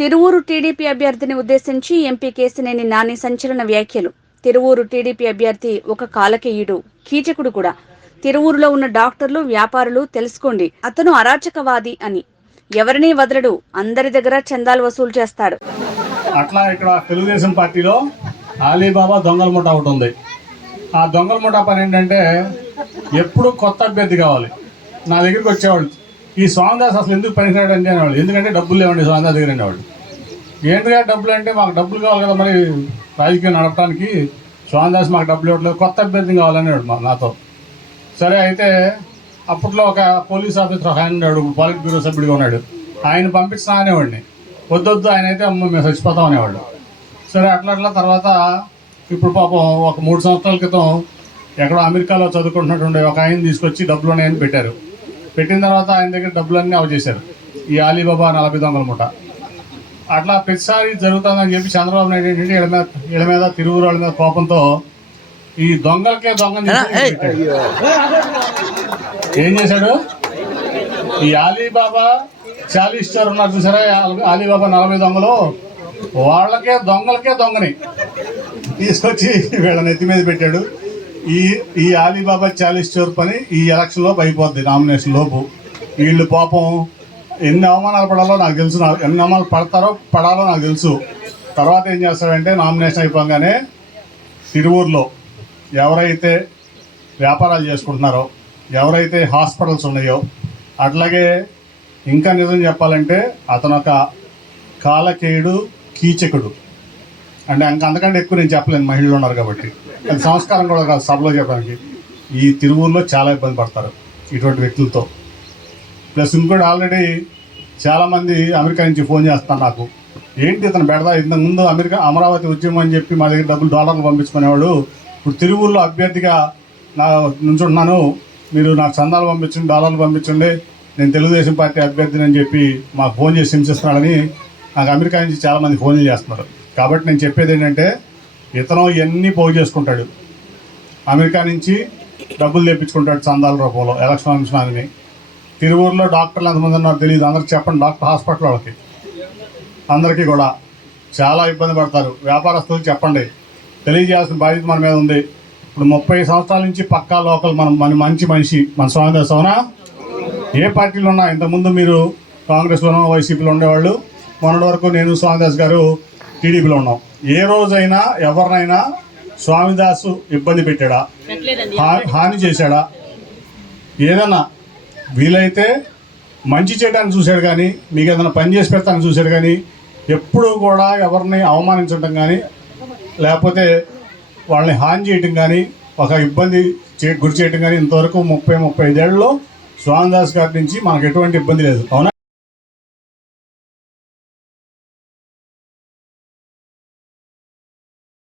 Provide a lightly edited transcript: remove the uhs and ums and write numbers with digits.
Tiruvuru TDP అభ్యర్థిని ఉద్దేశించి MP Kesineni Nani సంచలన వ్యాఖ్యలు. తిరువూరు టీడీపీ అభ్యర్థి ఒక కాలకేయుడు, కీచకుడు కూడా. తిరువూరులో ఉన్న డాక్టర్లు, వ్యాపారులు తెలుసుకోండి, అతను అరాచకవాది అని. ఎవరినీ వదలడు, అందరి దగ్గర చందాలు వసూలు చేస్తాడు. అట్లా ఇక్కడ తెలుగుదేశం పార్టీలో అలీబాబా దొంగల ముఠా ఒకటి ఉంది. ఆ దొంగల ముఠా పని ఏంటంటే ఎప్పుడు కొత్త అభ్యర్థి కావాలి. నా దగ్గరికి వచ్చేవాళ్ళు, ఈ స్వామిదాస్ అసలు ఎందుకు పనికిరాడు అంటే అనేవాళ్ళు. ఎందుకంటే డబ్బులు లేవండి స్వామిదాస్ దగ్గర అనేవాళ్ళు. ఏంటిగా డబ్బులు అంటే, మాకు డబ్బులు కావాలి కదా మరి రాజకీయం నడపడానికి, స్వామిదాస్ మాకు డబ్బులు ఇవ్వట్లేదు, కొత్త అభ్యర్థి కావాలనేవాడు నాతో. సరే అయితే అప్పట్లో ఒక పోలీస్ ఆఫీసర్ ఒక ఆయన ఉన్నాడు, పాలిట్ బ్యూరో సభ్యుడిగా ఉన్నాడు. ఆయన పంపించినా అనేవాడిని. వద్దొద్దు ఆయన అయితే అమ్మ మేము చచ్చిపోతాం అనేవాళ్ళు. సరే అట్లా తర్వాత ఇప్పుడు పాపం ఒక 3 సంవత్సరాల క్రితం ఎక్కడో అమెరికాలో చదువుకుంటున్నటువంటి ఒక ఆయన తీసుకొచ్చి డబ్బులు ఉన్నాయని పెట్టారు. పెట్టిన తర్వాత ఆయన దగ్గర డబ్బులన్నీ అవజేశారు ఈ అలీబాబా 40 దొంగల ముఠ. అట్లా ప్రతిసారి జరుగుతుందని చెప్పి చంద్రబాబు నాయుడు ఏంటంటే వీళ్ళ మీద తిరువురు వాళ్ళ మీద కోపంతో ఈ దొంగలకే దొంగని ఏం చేశాడు, ఈ అలీబాబా 40 స్టోర్ ఉన్నారు చూసారా, అలీబాబా 40 దొంగలు, వాళ్ళకే దొంగలకే దొంగని తీసుకొచ్చి వీళ్ళని ఎత్తి మీద పెట్టాడు. ఈ అలీబాబా 40 స్టోర్ పని ఈ ఎలక్షన్ లోపు అయిపోద్ది, నామినేషన్ లోపు. వీళ్ళు పాపం ఎన్ని అవమానాలు పడాలో నాకు తెలుసు, ఎన్ని అవమానాలు పడాలో నాకు తెలుసు. తర్వాత ఏం చేస్తాడంటే నామినేషన్ అయిపోగానే తిరువూరులో ఎవరైతే వ్యాపారాలు చేసుకుంటున్నారో, ఎవరైతే హాస్పిటల్స్ ఉన్నాయో, అట్లాగే ఇంకా నిజం చెప్పాలంటే అతను ఒక కాలకేయుడు, కీచకుడు. అంటే అంతకంటే ఎక్కువ నేను చెప్పలేను, మహిళలు ఉన్నారు కాబట్టి. అది సంస్కారం కూడా కాదు సభలో చెప్పడానికి. ఈ తిరువూరులో చాలా ఇబ్బంది పడతారు ఇటువంటి వ్యక్తులతో. ప్లస్ ఇంకోటి ఆల్రెడీ చాలామంది అమెరికా నుంచి ఫోన్ చేస్తారు నాకు, ఏంటి ఇతను పెడదా, ఇంతకుముందు అమరావతి ఉద్యమం అని చెప్పి మా దగ్గర డబ్బులు డాలర్లు పంపించుకునేవాడు, ఇప్పుడు తిరువూరులో అభ్యర్థిగా నుంచుంటున్నాను, మీరు నాకు చందాలు పంపించండి, డాలర్లు పంపించండి, నేను తెలుగుదేశం పార్టీ అభ్యర్థిని అని చెప్పి మాకు ఫోన్ చేసి హింసిస్తున్నాడని నాకు అమెరికా నుంచి చాలామంది ఫోన్లు చేస్తున్నారు. కాబట్టి నేను చెప్పేది ఏంటంటే, ఇతను ఇవన్నీ పోగు చేసుకుంటాడు, అమెరికా నుంచి డబ్బులు తెప్పించుకుంటాడు చందాల రూపంలో ఎలక్షన్ అంశాలని. తిరువూరులో డాక్టర్లు ఎంతమంది ఉన్నారో తెలియదు, అందరికి చెప్పండి. డాక్టర్ హాస్పిటల్ వాళ్ళకి అందరికీ కూడా చాలా ఇబ్బంది పడతారు. వ్యాపారస్తులకు చెప్పండి, తెలియజేయాల్సిన బాధ్యత మన మీద ఉంది. ఇప్పుడు 30 సంవత్సరాల నుంచి పక్కా లోకల్ మన మంచి మనిషి మన స్వామిదాస్. అవునా? ఏ పార్టీలో ఉన్నా, ఇంతకుముందు మీరు కాంగ్రెస్లోనో వైసీపీలో ఉండేవాళ్ళు, మొన్నటి వరకు నేను స్వామిదాస్ గారు టీడీపీలో ఉన్నాం. ఏ రోజైనా ఎవరినైనా స్వామిదాసు ఇబ్బంది పెట్టాడా, హాని చేశాడా? ఏదన్నా వీలైతే మంచి చేయడానికి చూశాడు కానీ, మీకు ఏదైనా పని చేసి పెడతానికి చూశాడు కానీ, ఎప్పుడూ కూడా ఎవరిని అవమానించడం కానీ, లేకపోతే వాళ్ళని హాని చేయటం కానీ, ఒక ఇబ్బంది గురి చేయటం కానీ ఇంతవరకు 30-35 ఏళ్ళలో స్వామిదాస్ గారి నుంచి మనకు ఎటువంటి ఇబ్బంది లేదు. అవునా?